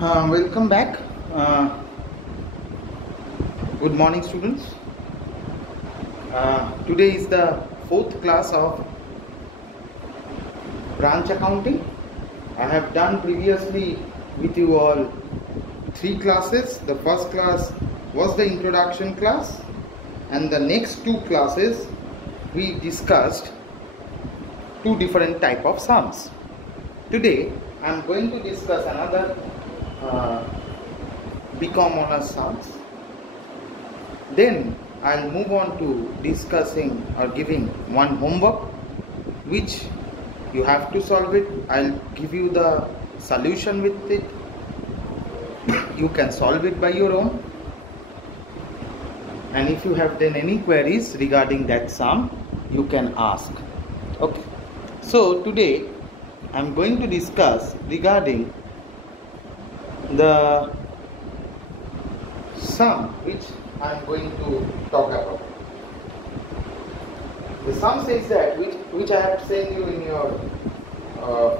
Welcome back. Good morning, students. Today is the fourth class of branch accounting. I have done previously with you all three classes. The first class was the introduction class, and the next two classes we discussed two different type of sums. Today I am going to discuss another BCom honors sums. Then I'll move on to discussing or giving one homework which you have to solve it. I'll give you the solution with it. You can solve it by your own, and if you have done any queries regarding that sum, you can ask. Okay, so today I'm going to discuss regarding the sum which I am going to talk about. The sum says that which I have sent you in your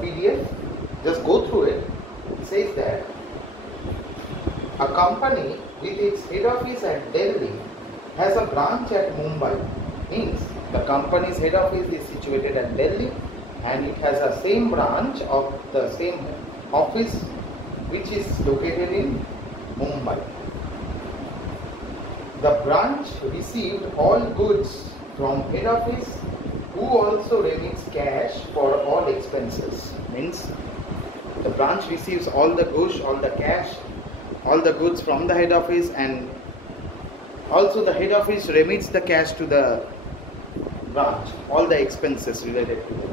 PDF. Just go through it. It says that a company with its head office at Delhi has a branch at Mumbai. Means the company's head office is situated at Delhi and it has a same branch of the same office which is located in Mumbai. The branch received all goods from head office, who also remits cash for all expenses. Means the branch receives all the goods, all the cash, all the goods from the head office, and also the head office remits the cash to the branch, all the expenses related to it.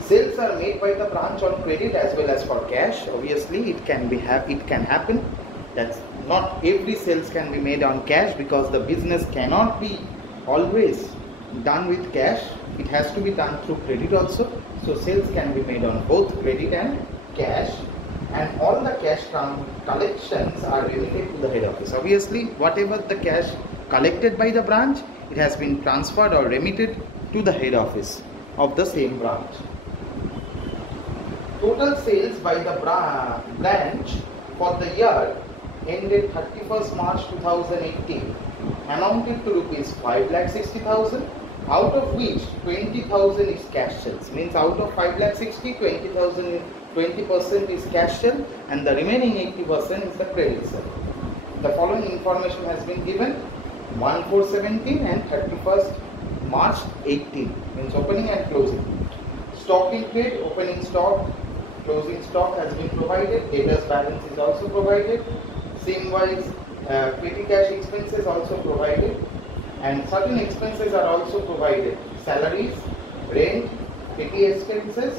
Sales are made by the branch on credit as well as for cash. Obviously, it can happen. That's not every sales can be made on cash, because the business cannot be always done with cash. It has to be done through credit also. So sales can be made on both credit and cash, and all the cash collections are remitted to the head office. Obviously, whatever the cash collected by the branch, it has been transferred or remitted to the head office of the same branch. Total sales by the branch for the year ended 31st March 2018 amounted to rupees 5,60,000, out of which 20,000 is cash sales. Means out of 5,60,000, 20% is cash sale, and the remaining 80% is the credit sale. The following information has been given: 1/4/17 and 31st March 18, means opening and closing. Stock in trade, opening stock, closing stock has been provided. Debtors balance is also provided. Same wise, petty cash expenses also provided, and certain expenses are also provided: salaries, rent, petty expenses,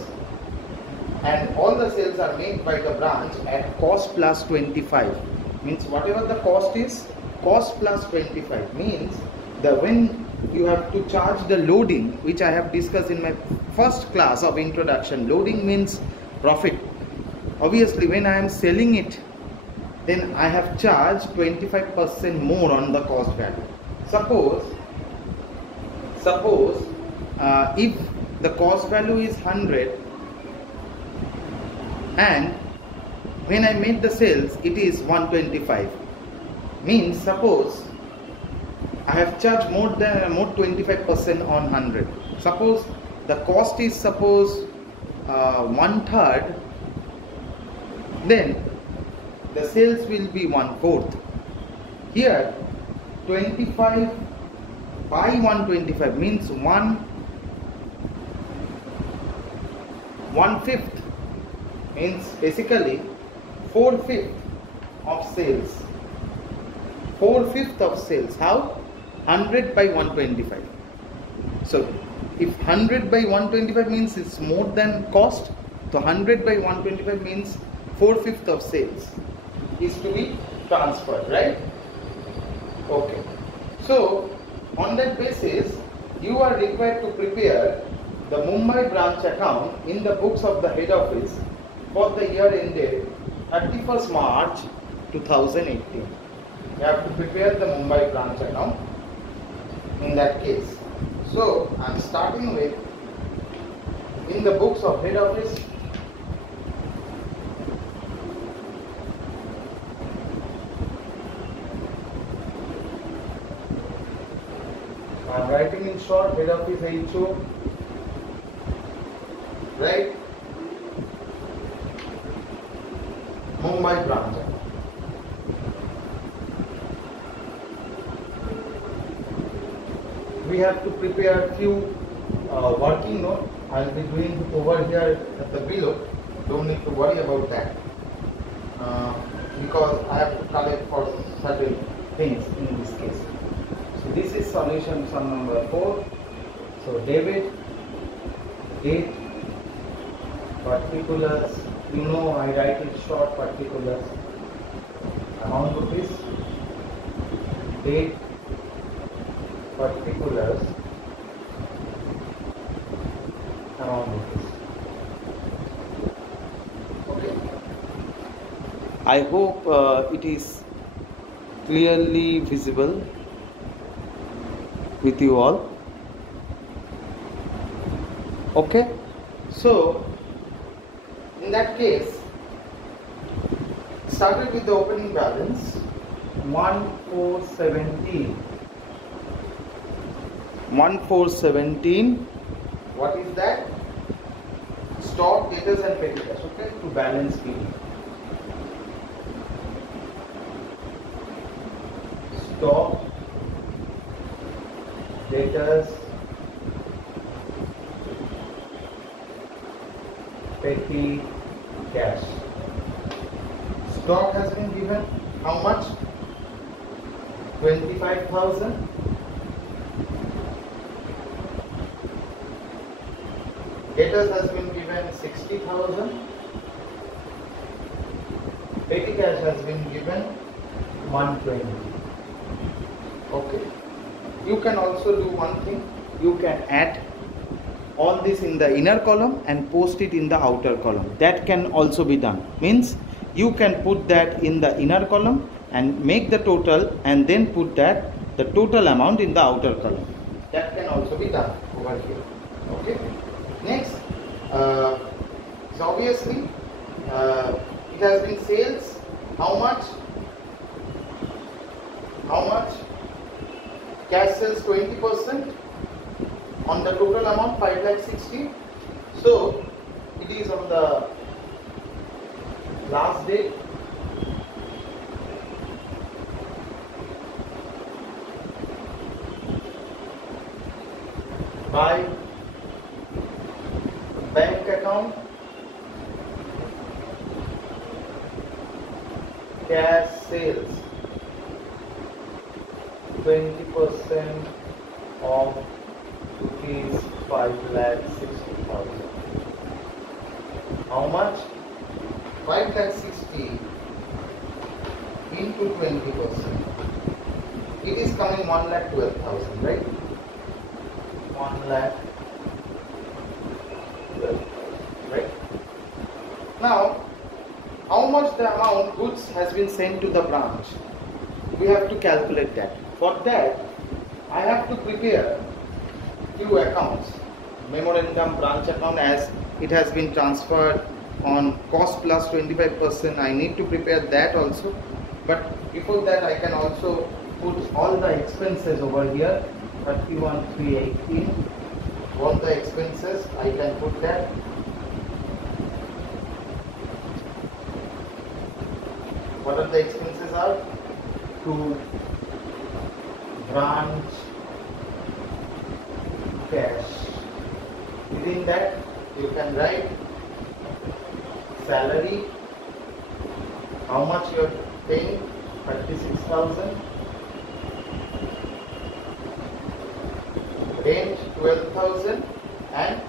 and all the sales are made by the branch at cost plus 25. Means whatever the cost is, cost plus 25 means when you have to charge the loading, which I have discussed in my first class of introduction. Loading means profit. Obviously, when I am selling it, then I have charged 25% more on the cost value. Suppose if the cost value is 100, and when I made the sales it is 125, means suppose I have charged more 25% on 100. Suppose the cost is 1/3, then the sales will be 1/4. Here 25 by 125 means 1/5, means basically 4/5 of sales. 4/5 of sales. How? 100 by 125. So if 100 by 125 means it's more than cost, so 100 by 125 means 4/5 of sales is to be transferred, right? Okay. So on that basis, you are required to prepare the Mumbai branch account in the books of the head office for the year ended 31st March 2018. You have to prepare the Mumbai branch account in that case. So I am starting with, in the books of head office, writing in short, head office HO, right? Mumbai branch. We have to prepare few working note. I'll be doing over here at the below. Don't need to worry about that because I have to collect for certain things in this case. So this is solution sum number 4. So debit, date, particulars. You know I write it short, particulars. Amount rupees, date, particulars, amount rupees. Okay. I hope it is clearly visible with you all. Okay. So in that case, started with the opening balance 1417. 1417. What is that? Stock, debtors and petty cash. Okay, to balance P. Stock, debtors, petty cash. Stock has been given how much? 25,000. Debtors has been given 60,000. Petty cash has been given 120. Okay. You can also do one thing. You can add all this in the inner column and post it in the outer column. That can also be done. Means you can put that in the inner column and make the total and then put that the total amount in the outer column. That can also be done over here. Okay. Next, so obviously it has been sales. How much? How much? Cash sales 20% on the total amount 5,60,000. So it is on the last day. By bank account, cash sales 20% of rupees 5,60,000. How much? 5,60,000 into 20%. It is coming 1,12,000, right? 1,12,000, right? Now, how much the amount goods has been sent to the branch? We have to calculate that. For that, I have to prepare few accounts. Memorandum branch account, as it has been transferred on cost plus 25%. I need to prepare that also. But before that, I can also put all the expenses over here. 31,318. All the expenses, I can put that. What are the expenses are? To branch cash. Within that, you can write salary. How much you are paying? 36,000. Rent 12,000, and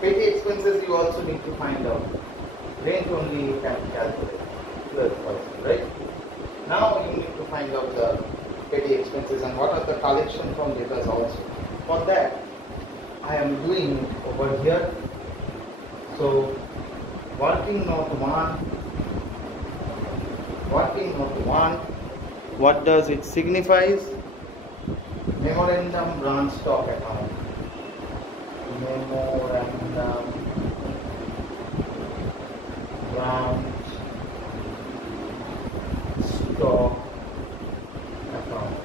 petty expenses you also need to find out. Rent only you can calculate 12,000, right? Now you need to find out the petty expenses and what are the collection from debtors also. For that, I am doing over here. So working note 1. Working note 1. What does it signifies? Memorandum branch stock account. Memorandum branch stock account.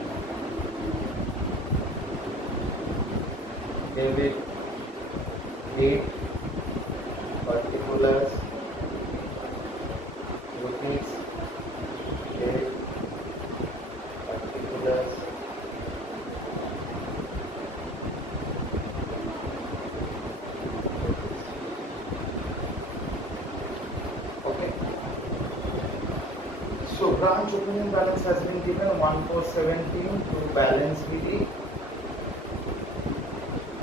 branch opening balance has been given 1417 to balance BD.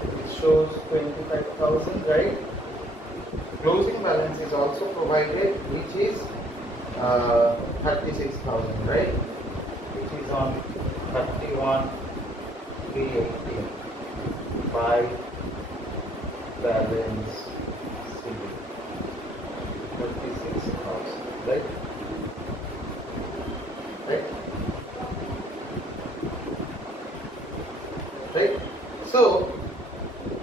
It shows 25,000, right? Closing balance is also provided, which is 36,000, right? Which is on 31,318 by balance CD. 36,000, right? Right? So,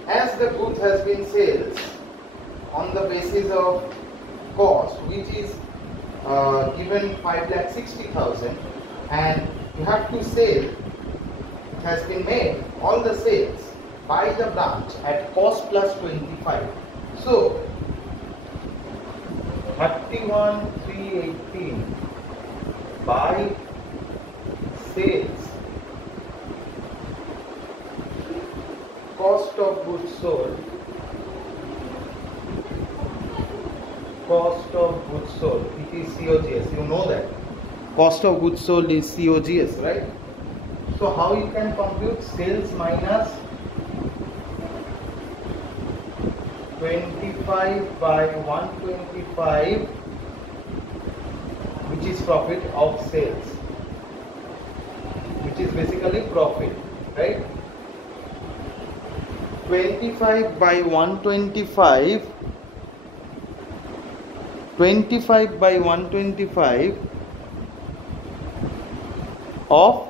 as the goods has been sales on the basis of cost, which is given 5,60,000, and you have to sell, it has been made all the sales by the branch at cost plus 25. So, 31,318 by sales, cost of goods sold, it is COGS, you know that. Cost of goods sold is COGS, right? So how you can compute sales minus 25 by 125, which is profit of sales, which is basically profit, right? 25 by 125, 25 by 125 of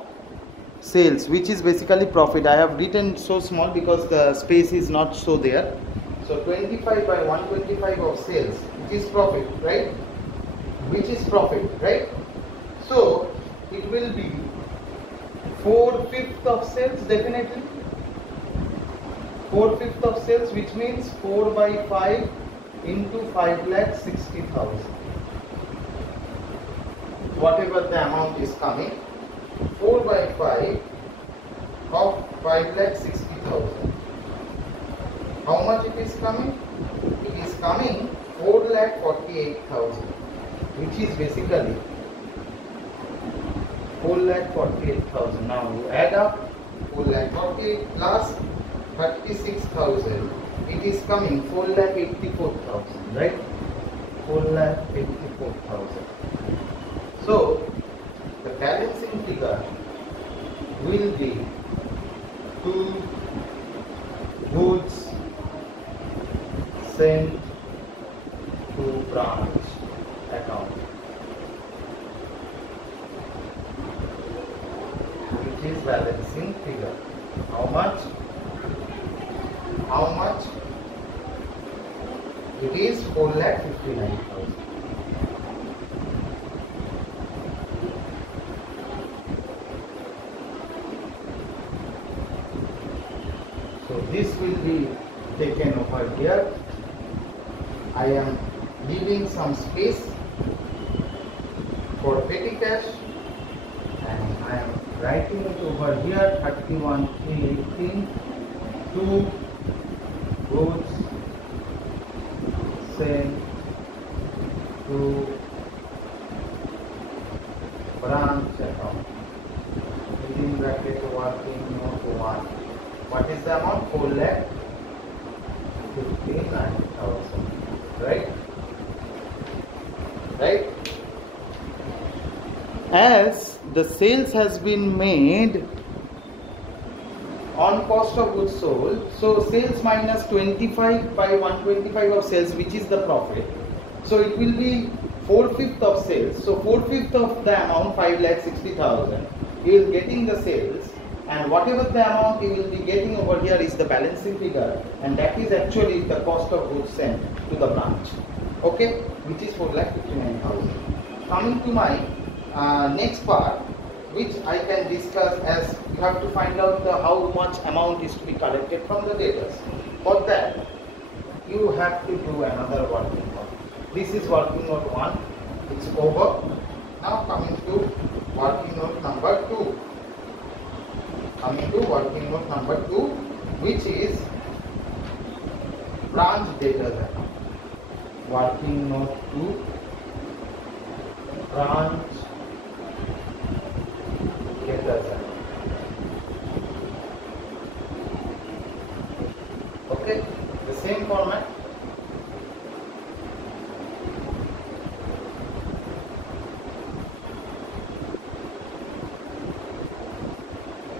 sales, which is basically profit. I have written so small because the space is not so there. So 25 by 125 of sales, which is profit, right? Which is profit, right? So it will be 4/5 of sales, definitely. 4/5 of sales, which means 4 by 5 into 5,60,000. Whatever the amount is coming, 4 by 5 of 5,60,000. How much it is coming? It is coming 4,48,000, which is basically 4,48,000. Now you add up 4,48 plus 36,000. It is coming 4,84,000, right? 4,84,000. So the balancing figure will be to goods sent to branch account, which is balancing figure. How much? How much? It is 4,59,000. So this will be taken over here. I am leaving some space for petty cash, and I am writing it over here, 31,318 to goods sent to branch account. Within bracket working note 1. What is the amount? 4,59,000. Right? Right? As the sales has been made on cost of goods sold, so sales minus 25 by 125 of sales, which is the profit. So it will be 4/5 of sales. So 4/5 of the amount, 5,60,000, you is getting the sales, and whatever the amount you will be getting over here is the balancing figure, and that is actually the cost of goods sent to the branch. Okay, which is 4,59,000. Coming to my next part, which I can discuss, as you have to find out how much amount is to be collected from the debtors. For that, you have to do another working note. This is working note 1. It's over. Now coming to working note number 2. Coming to working note number 2, which is branch debtors account. Working note 2, branch debtors account. Okay, the same format.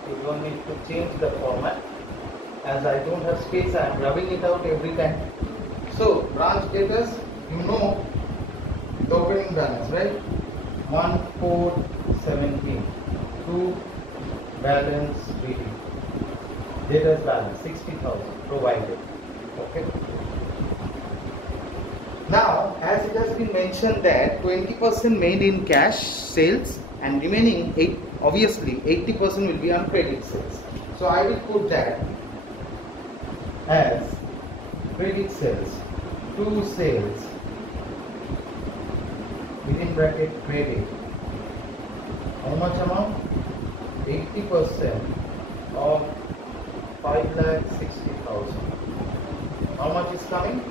You don't need to change the format. As I don't have space, I am rubbing it out every time. So, branch debtors, you know the opening balance, right? 1,417. 2 balance BD. Debtors balance 60,000 provided. Okay. Now, as it has been mentioned that 20% made in cash sales and remaining obviously 80% will be on credit sales. So I will put that as credit sales, 2 sales within bracket credit. How much amount? 80% of 5,60,000. How much is coming?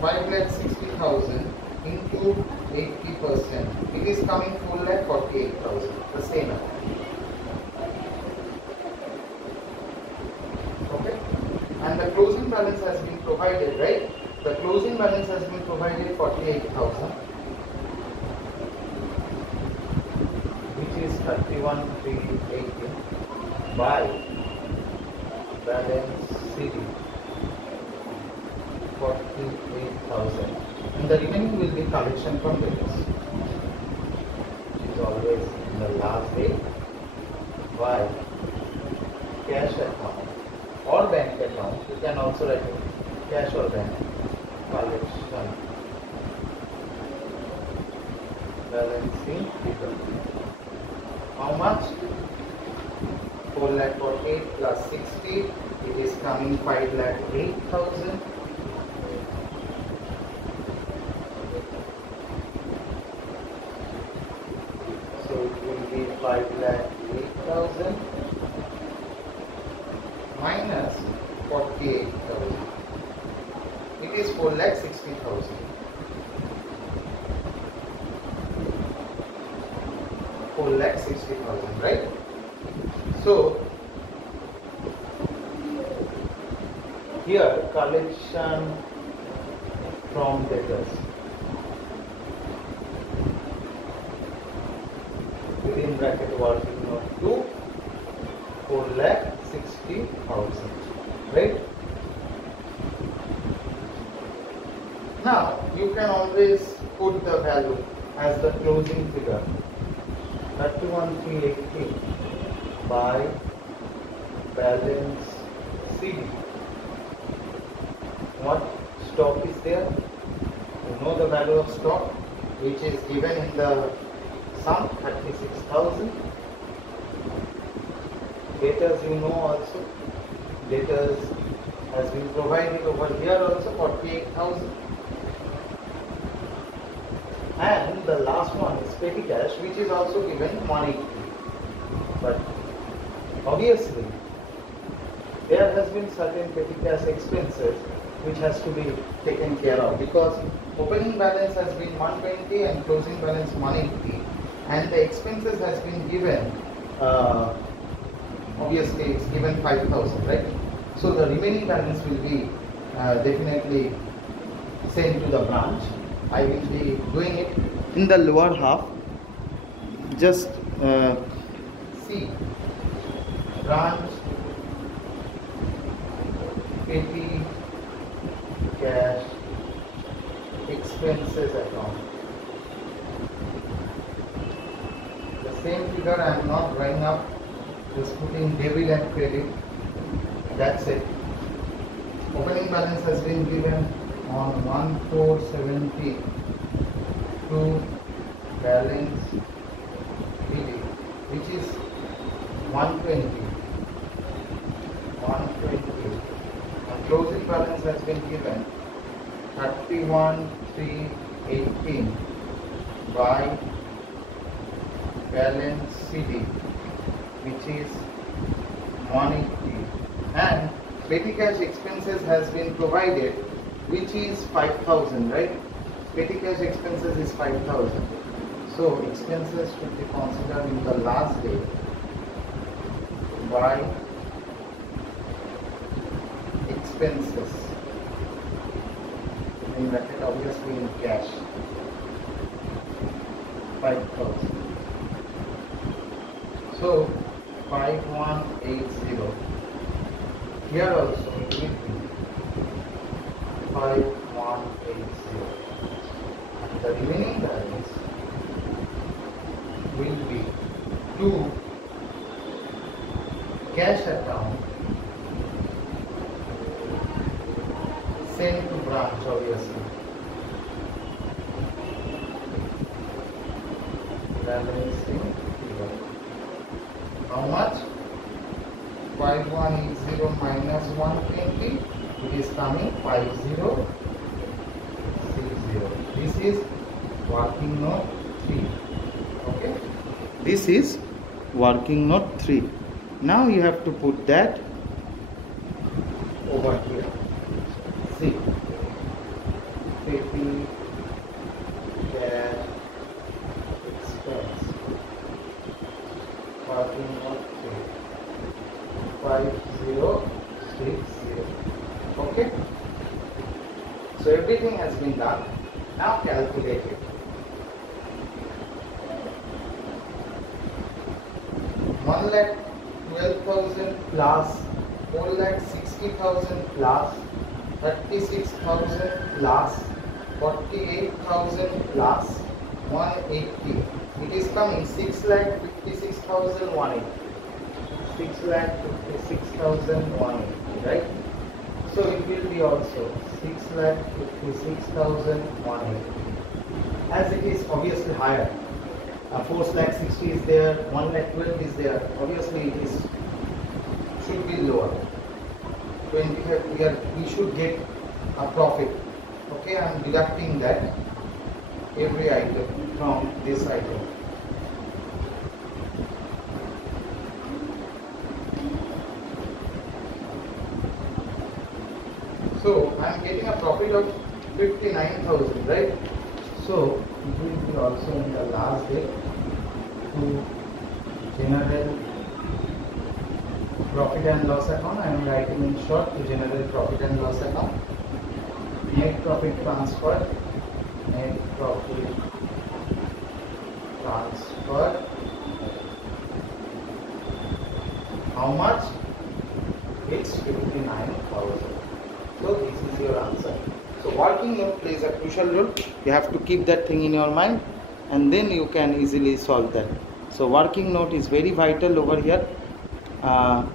5,60,000 into 80%. It is coming 4,48,000. The same amount. Okay. And the closing balance has been provided, right? The closing balance has been provided 48,000, which is 31,380 by balance CD 48,000, and the remaining will be collection from debtors, which is always in the last day, by cash account or bank account. You can also write it cash or bank collection balancing figure. How much? 4,48,000 plus 60. It is coming 5,08,000. So it will be 5,08,000 minus 48,000. It is 4,60,000. 4,60,000, right? So here collection from debtors within bracket working note 2, 4,60,000, right? Now you can always put the value as the closing figure, 31,380 by balance CD. What stock is there? You know the value of stock, which is given in the sum, 36,000. Debtors you know also. Debtors has been provided over here also, 48,000. And the last one is petty cash, which is also given 180. But obviously there has been certain petty cash expenses which has to be taken care of, because opening balance has been 120 and closing balance 180, and the expenses has been given, obviously it's given 5,000, right? So the remaining balance will be definitely sent to the branch. I will be doing it in the lower half. Just see branch petty cash expenses account. The same figure I am not drawing up, just putting debit and credit. That's it. Opening balance has been given on 1,470 to balance BD, which is 120. And closing balance has been given 31,318 by balance CD, which is 180, and petty cash expenses has been provided, which is 5,000, right? Petty cash expenses is 5,000. So expenses should be considered in the last day by expenses. In bracket obviously in cash. 5,000. So 5180. Here also it will be 5180. The remaining balance will be to cash account sent to branch obviously. Balancing here. How much? 5180 minus 120. It is coming 5060. This is working note 3. Okay. This is working note 3. Now you have to put that over here. See. Petty cash expense. Working note 3. 5060. Okay. So everything has been done. Now calculate it. 1,12,000 plus 4,60,000 plus 36,000 plus 48,000 plus 180. It is coming 6,56,180. 6,56,180, right? So it will be also 6,56,180. As it is obviously higher. 4,60,000 is there, 1,12,000 is there. Obviously it is should be lower. 25 here we should get a profit. Okay, I am deducting that every item from this item. So I am getting a profit of 59,000, right? So it will be also in the last day to general profit and loss account. I am writing in short to general profit and loss account. Net profit transfer. Net profit transfer. How much? It's 59,000. So this is your answer. So working note plays a crucial role. You have to keep that thing in your mind and then you can easily solve that. So working note is very vital over here.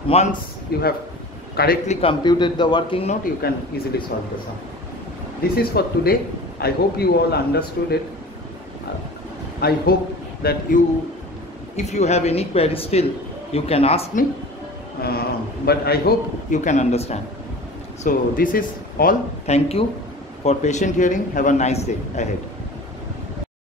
Once you have correctly computed the working note, you can easily solve the sum. This is for today. I hope you all understood it. I hope that if you have any queries still, you can ask me. But I hope you can understand. So this is all. Thank you for patient hearing. Have a nice day ahead.